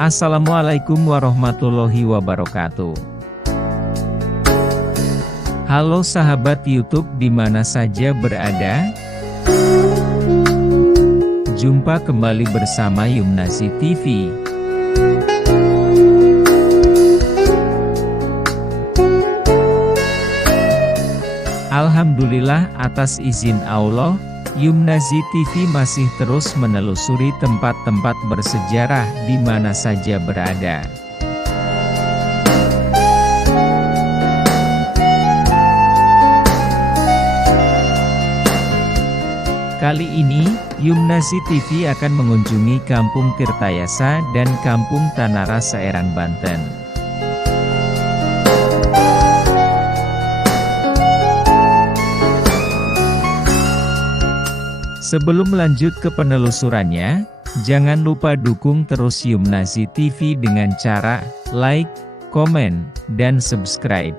Assalamualaikum warahmatullahi wabarakatuh. Halo sahabat YouTube di mana saja berada. Jumpa kembali bersama Yumnazi TV. Alhamdulillah atas izin Allah, Yumnazi TV masih terus menelusuri tempat-tempat bersejarah di mana saja berada. Kali ini, Yumnazi TV akan mengunjungi Kampung Tirtayasa dan Kampung Tanara Serang, Banten. Sebelum lanjut ke penelusurannya, jangan lupa dukung terus Yumnazi TV dengan cara like, komen, dan subscribe.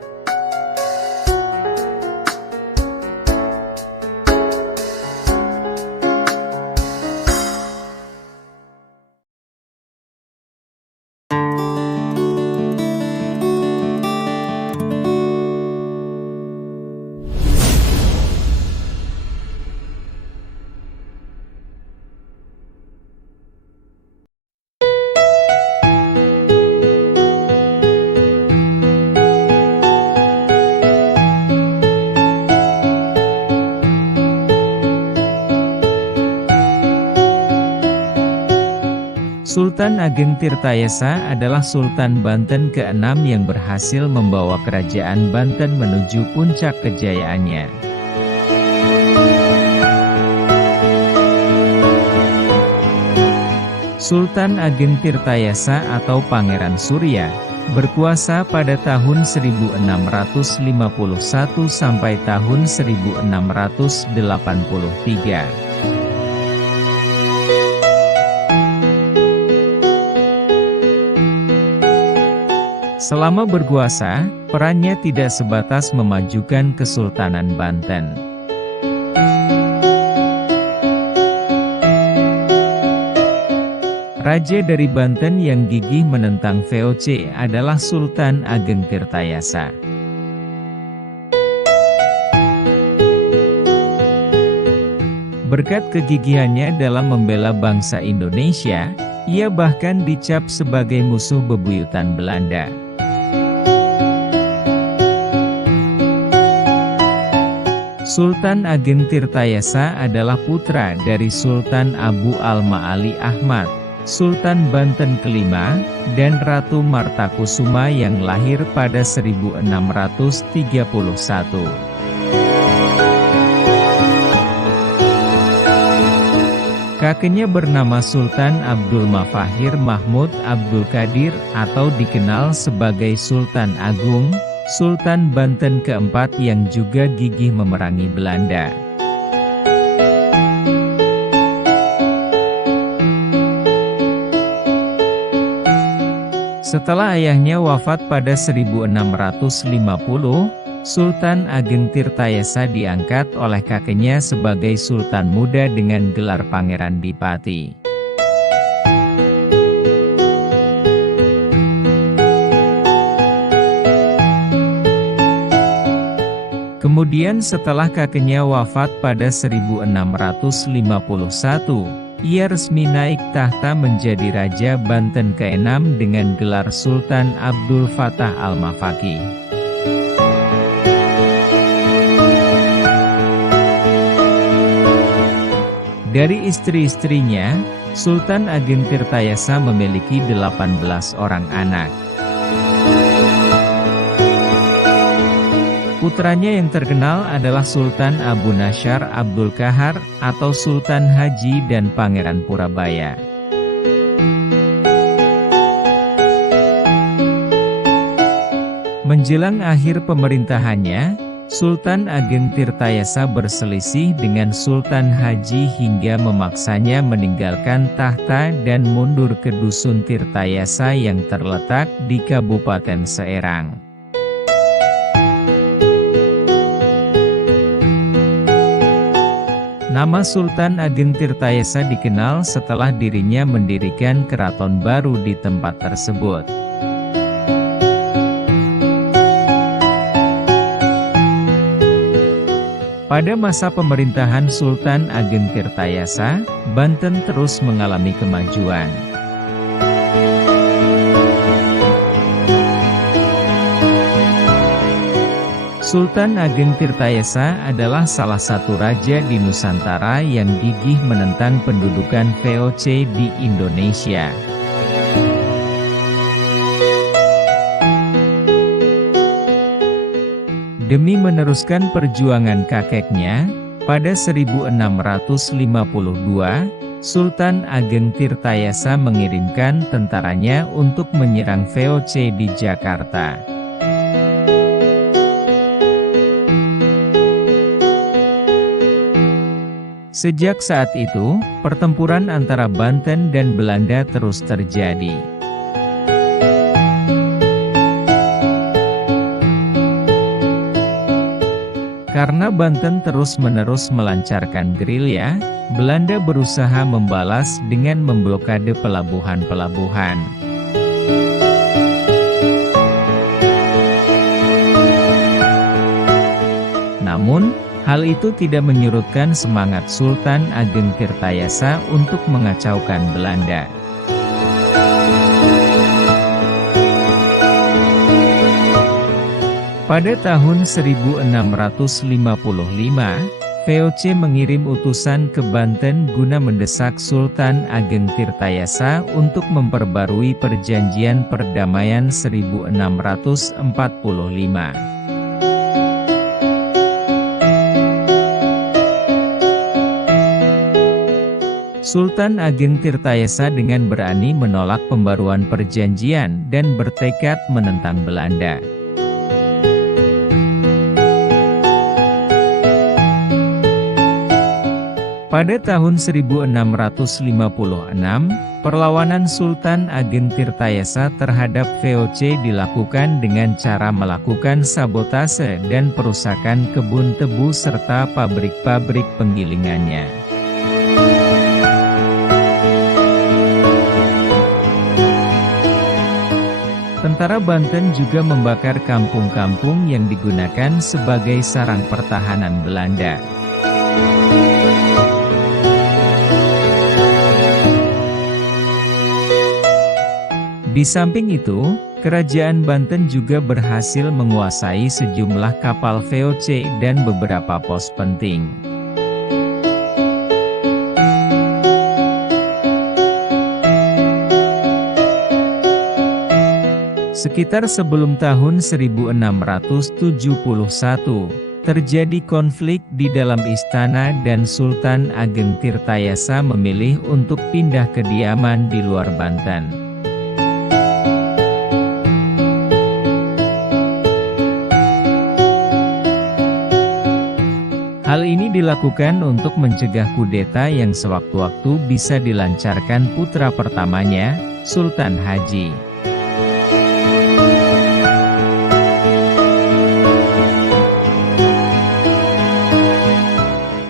Sultan Ageng Tirtayasa adalah Sultan Banten ke-6 yang berhasil membawa kerajaan Banten menuju puncak kejayaannya. Sultan Ageng Tirtayasa atau Pangeran Surya, berkuasa pada tahun 1651 sampai tahun 1683. Selama berkuasa, perannya tidak sebatas memajukan Kesultanan Banten. Raja dari Banten yang gigih menentang VOC adalah Sultan Ageng Tirtayasa. Berkat kegigihannya dalam membela bangsa Indonesia, ia bahkan dicap sebagai musuh bebuyutan Belanda. Sultan Ageng Tirtayasa adalah putra dari Sultan Abu Al-Ma'ali Ahmad, Sultan Banten kelima, dan Ratu Martakusuma yang lahir pada 1631. Kakeknya bernama Sultan Abdul Mafahir Mahmud Abdul Qadir atau dikenal sebagai Sultan Agung, Sultan Banten keempat yang juga gigih memerangi Belanda. Setelah ayahnya wafat pada 1650, Sultan Ageng Tirtayasa diangkat oleh kakeknya sebagai Sultan muda dengan gelar Pangeran Dipati. Kemudian setelah kakeknya wafat pada 1651, ia resmi naik tahta menjadi Raja Banten ke-6 dengan gelar Sultan Abdul Fattah Al-Mafaki. Dari istri-istrinya, Sultan Ageng Tirtayasa memiliki 18 orang anak. Putranya yang terkenal adalah Sultan Abu Nasyar Abdul Kahar atau Sultan Haji dan Pangeran Purabaya. Menjelang akhir pemerintahannya, Sultan Ageng Tirtayasa berselisih dengan Sultan Haji hingga memaksanya meninggalkan tahta dan mundur ke Dusun Tirtayasa yang terletak di Kabupaten Serang. Nama Sultan Ageng Tirtayasa dikenal setelah dirinya mendirikan keraton baru di tempat tersebut. Pada masa pemerintahan Sultan Ageng Tirtayasa, Banten terus mengalami kemajuan. Sultan Ageng Tirtayasa adalah salah satu raja di Nusantara yang gigih menentang pendudukan VOC di Indonesia. Demi meneruskan perjuangan kakeknya, pada 1652, Sultan Ageng Tirtayasa mengirimkan tentaranya untuk menyerang VOC di Jakarta. Sejak saat itu, pertempuran antara Banten dan Belanda terus terjadi. Karena Banten terus-menerus melancarkan gerilya, Belanda berusaha membalas dengan memblokade pelabuhan-pelabuhan. Namun, hal itu tidak menyurutkan semangat Sultan Ageng Tirtayasa untuk mengacaukan Belanda. Pada tahun 1655, VOC mengirim utusan ke Banten guna mendesak Sultan Ageng Tirtayasa untuk memperbarui perjanjian perdamaian 1645. Sultan Ageng Tirtayasa dengan berani menolak pembaruan perjanjian dan bertekad menentang Belanda. Pada tahun 1656, perlawanan Sultan Ageng Tirtayasa terhadap VOC dilakukan dengan cara melakukan sabotase dan perusakan kebun tebu serta pabrik-pabrik penggilingannya. Tentara Banten juga membakar kampung-kampung yang digunakan sebagai sarang pertahanan Belanda. Di samping itu, Kerajaan Banten juga berhasil menguasai sejumlah kapal VOC dan beberapa pos penting. Sekitar sebelum tahun 1671, terjadi konflik di dalam istana dan Sultan Ageng Tirtayasa memilih untuk pindah kediaman di luar Banten. Hal ini dilakukan untuk mencegah kudeta yang sewaktu-waktu bisa dilancarkan putra pertamanya, Sultan Haji.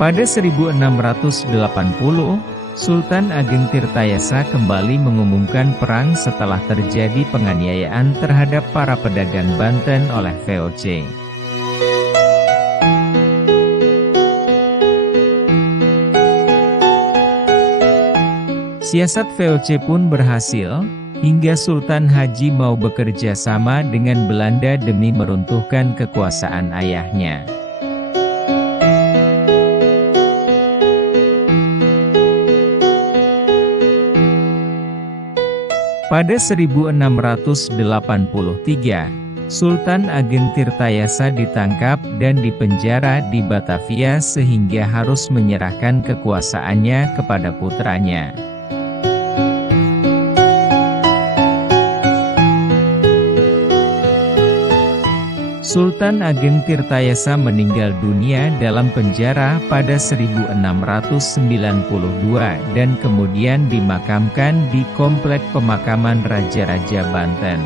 Pada 1680, Sultan Ageng Tirtayasa kembali mengumumkan perang setelah terjadi penganiayaan terhadap para pedagang Banten oleh VOC. Siasat VOC pun berhasil, hingga Sultan Haji mau bekerja sama dengan Belanda demi meruntuhkan kekuasaan ayahnya. Pada 1683, Sultan Ageng Tirtayasa ditangkap dan dipenjara di Batavia sehingga harus menyerahkan kekuasaannya kepada putranya. Sultan Ageng Tirtayasa meninggal dunia dalam penjara pada 1692 dan kemudian dimakamkan di Komplek Pemakaman Raja-Raja Banten.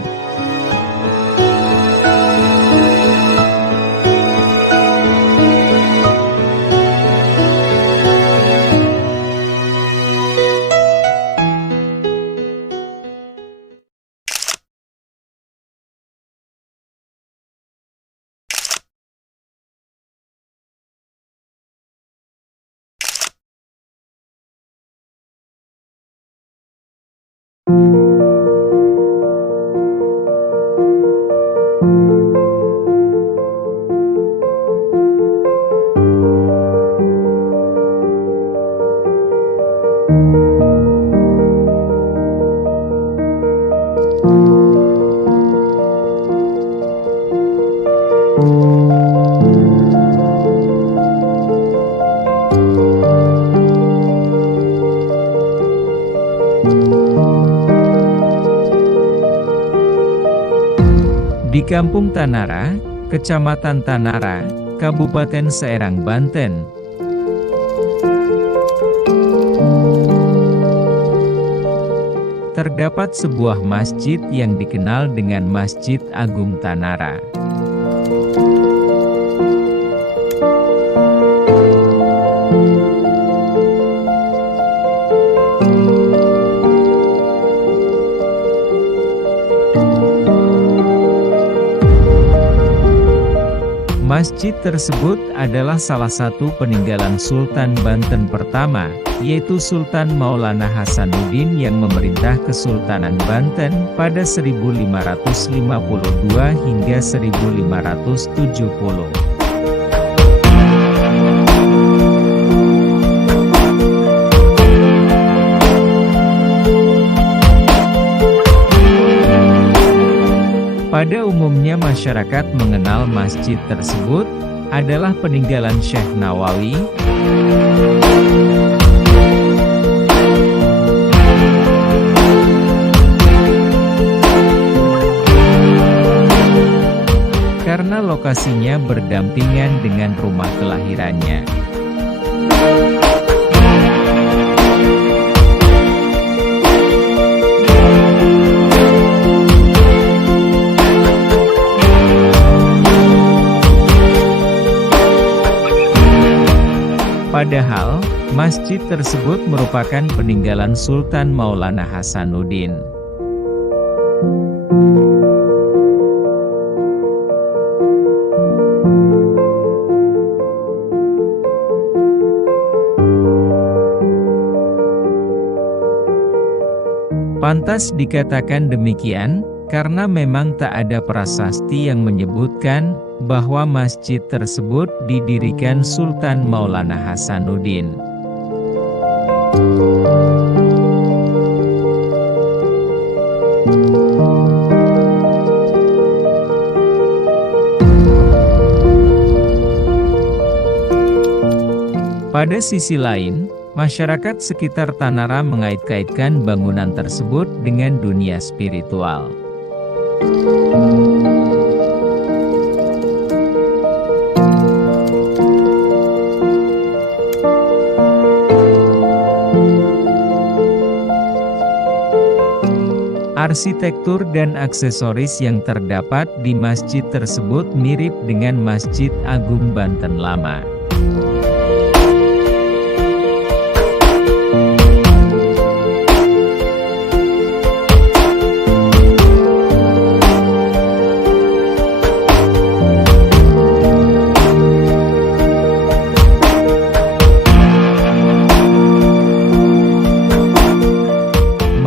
Kampung Tanara, Kecamatan Tanara, Kabupaten Serang, Banten. Terdapat sebuah masjid yang dikenal dengan Masjid Agung Tanara. Masjid tersebut adalah salah satu peninggalan Sultan Banten pertama, yaitu Sultan Maulana Hasanuddin yang memerintah Kesultanan Banten pada 1552 hingga 1570. Pada umumnya masyarakat mengenal masjid tersebut adalah peninggalan Syekh Nawawi. Karena lokasinya berdampingan dengan rumah kelahirannya. Padahal, masjid tersebut merupakan peninggalan Sultan Maulana Hasanuddin. Pantas dikatakan demikian, karena memang tak ada prasasti yang menyebutkan bahwa masjid tersebut didirikan Sultan Maulana Hasanuddin. Pada sisi lain, masyarakat sekitar Tanara mengait-kaitkan bangunan tersebut dengan dunia spiritual. Arsitektur dan aksesoris yang terdapat di masjid tersebut mirip dengan Masjid Agung Banten Lama.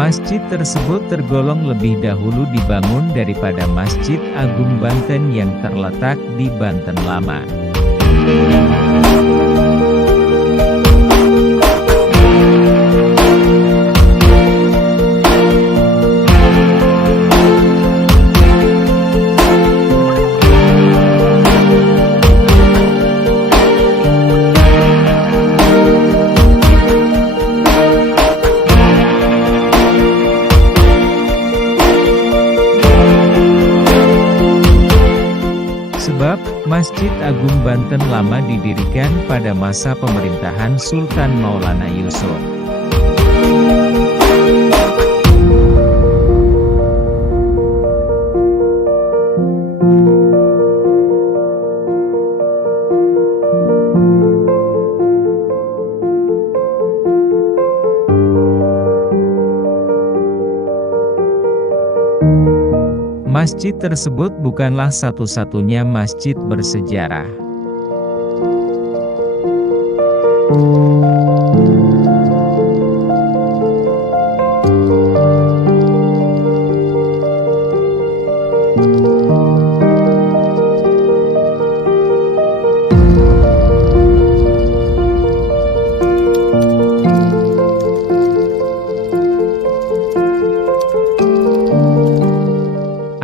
Masjid tersebut tergolong lebih dahulu dibangun daripada Masjid Agung Banten yang terletak di Banten Lama. Sebab, Masjid Agung Banten Lama didirikan pada masa pemerintahan Sultan Maulana Yusuf. Masjid tersebut bukanlah satu-satunya masjid bersejarah.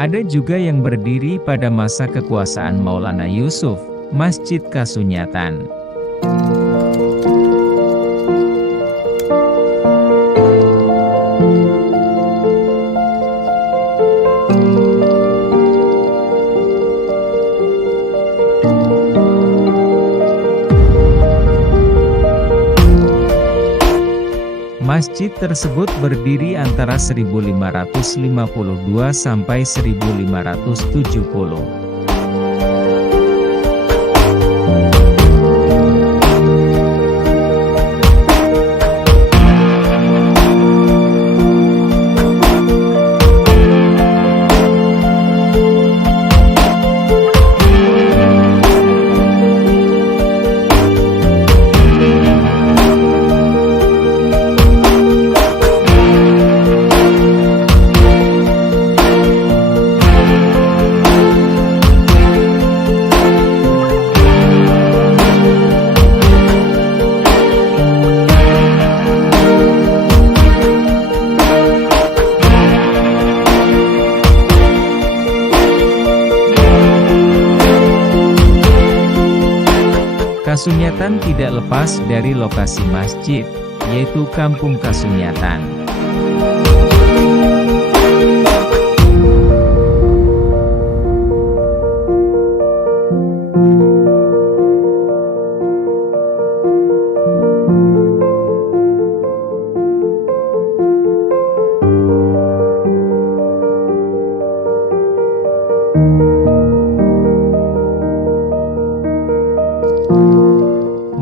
Ada juga yang berdiri pada masa kekuasaan Maulana Yusuf, Masjid Kasunyatan. Masjid tersebut berdiri antara 1552 sampai 1570. Kasunyatan tidak lepas dari lokasi masjid, yaitu Kampung Kasunyatan.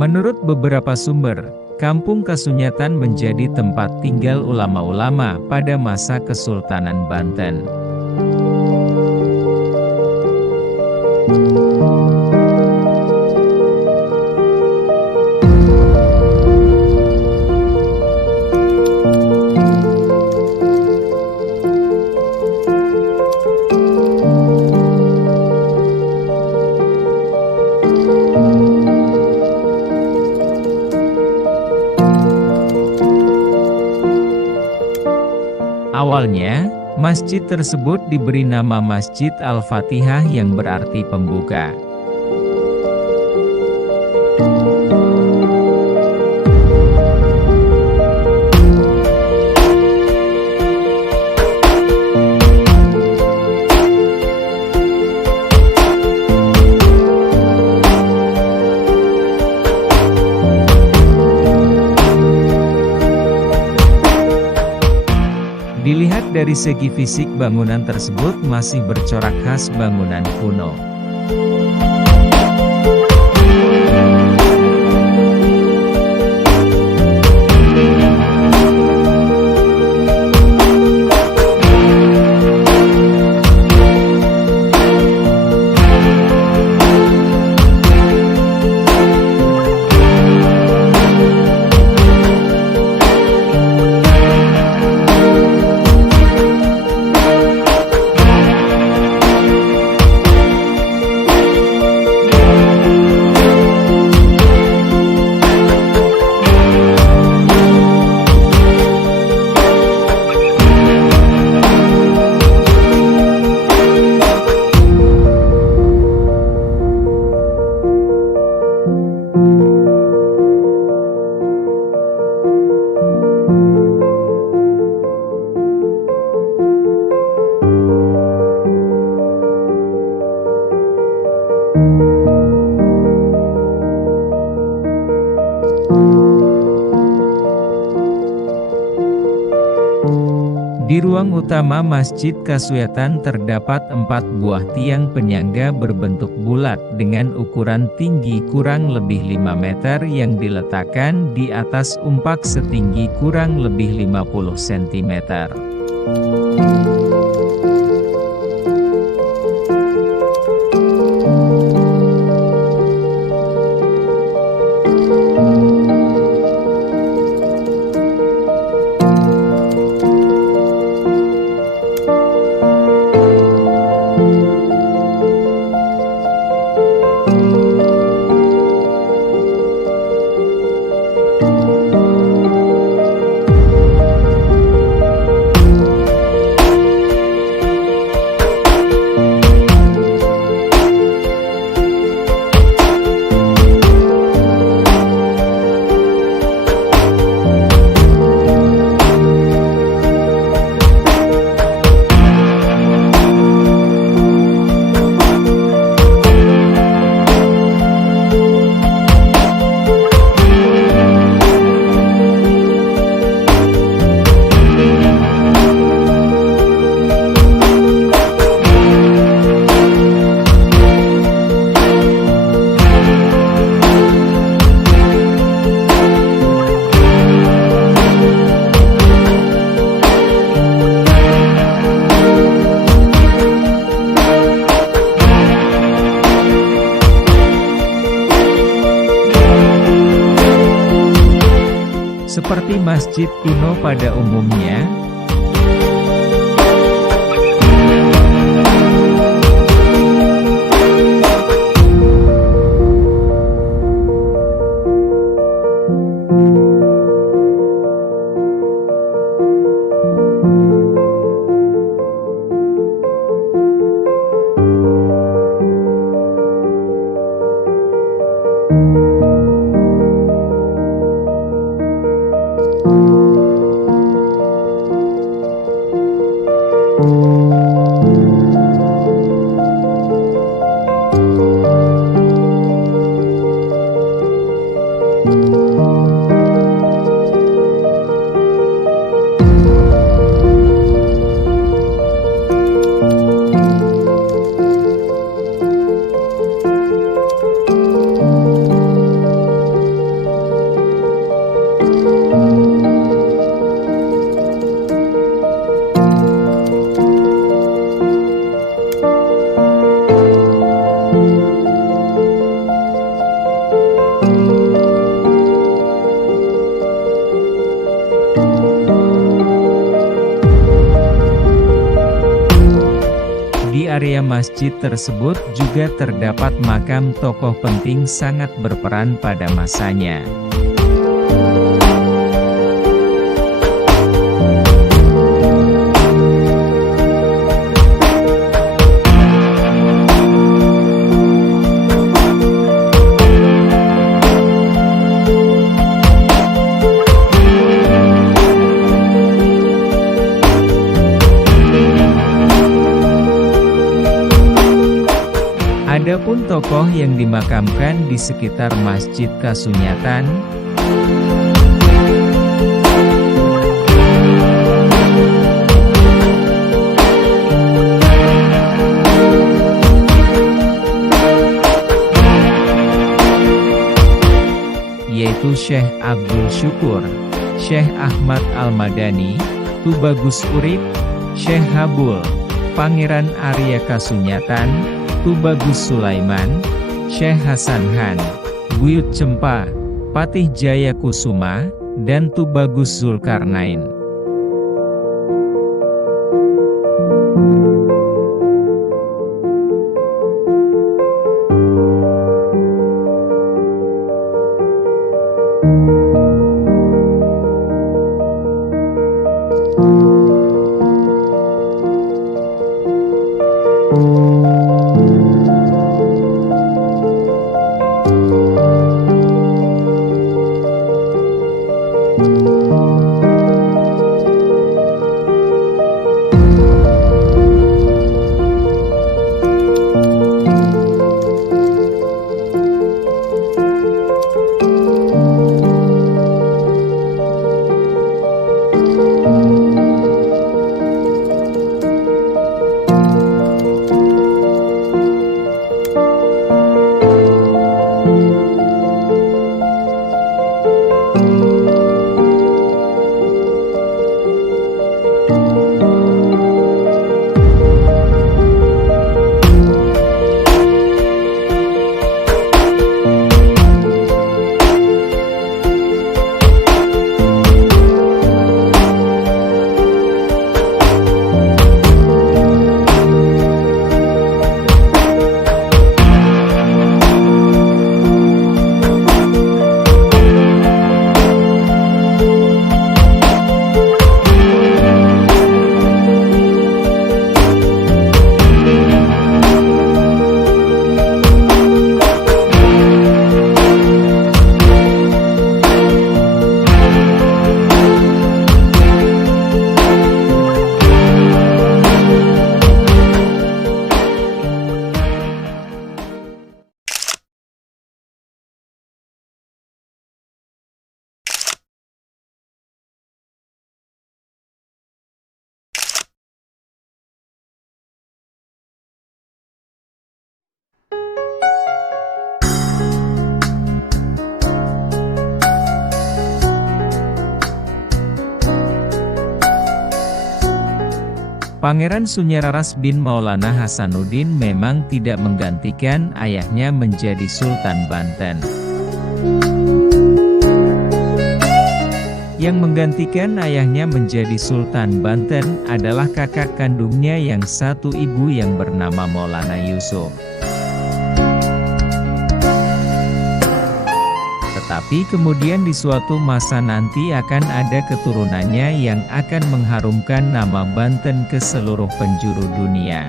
Menurut beberapa sumber, Kampung Kasunyatan menjadi tempat tinggal ulama-ulama pada masa Kesultanan Banten. Awalnya, masjid tersebut diberi nama Masjid Al-Fatihah yang berarti pembuka. Dilihat dari segi fisik, bangunan tersebut masih bercorak khas bangunan kuno. Di ruang utama Masjid Kasunyatan terdapat 4 buah tiang penyangga berbentuk bulat dengan ukuran tinggi kurang lebih 5 meter yang diletakkan di atas umpak setinggi kurang lebih 50 cm. Seperti masjid kuno pada umumnya, di area masjid tersebut juga terdapat makam tokoh penting sangat berperan pada masanya. Adapun tokoh yang dimakamkan di sekitar Masjid Kasunyatan, yaitu Syekh Abdul Syukur, Syekh Ahmad Al-Madani, Tubagus Urip, Syekh Habul, Pangeran Arya Kasunyatan, Tubagus Sulaiman, Syekh Hasan Han, Buyut Cempa, Patih Jaya Kusuma, dan Tubagus Zulkarnain. Pangeran Sunyararas bin Maulana Hasanuddin memang tidak menggantikan ayahnya menjadi Sultan Banten. Yang menggantikan ayahnya menjadi Sultan Banten adalah kakak kandungnya yang satu ibu yang bernama Maulana Yusuf. Tetapi kemudian di suatu masa nanti akan ada keturunannya yang akan mengharumkan nama Banten ke seluruh penjuru dunia.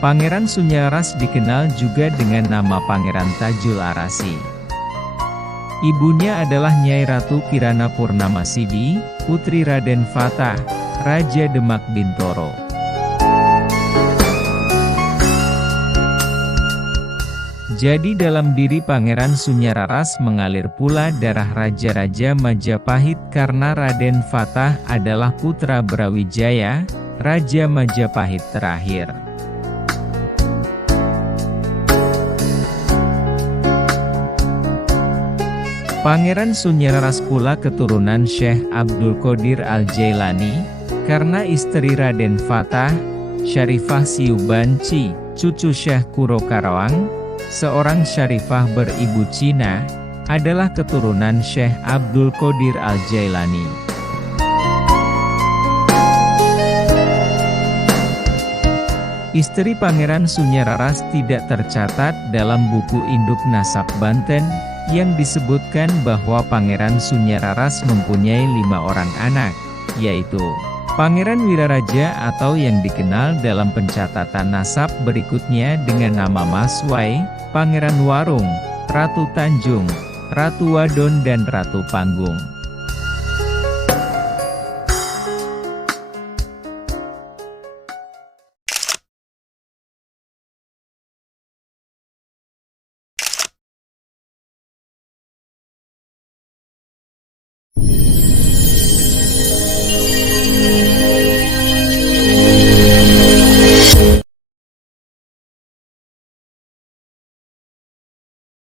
Pangeran Sunyaras dikenal juga dengan nama Pangeran Tajul Arasi. Ibunya adalah Nyai Ratu Kirana Purnamasidi, putri Raden Fatah, Raja Demak Bintoro. Jadi dalam diri Pangeran Sunyararas mengalir pula darah Raja-Raja Majapahit karena Raden Fatah adalah putra Brawijaya, Raja Majapahit terakhir. Pangeran Sunyararas pula keturunan Syekh Abdul Qadir Al-Jailani, karena istri Raden Fatah, Syarifah Siubanci, cucu Syekh Kuro Karawang, seorang Syarifah beribu Cina, adalah keturunan Syekh Abdul Qadir Al-Jailani. Istri Pangeran Sunyararas tidak tercatat dalam buku induk nasab Banten, yang disebutkan bahwa Pangeran Sunyararas mempunyai 5 orang anak, yaitu Pangeran Wiraraja atau yang dikenal dalam pencatatan nasab berikutnya dengan nama Maswai, Pangeran Warung, Ratu Tanjung, Ratu Wadon dan Ratu Panggung.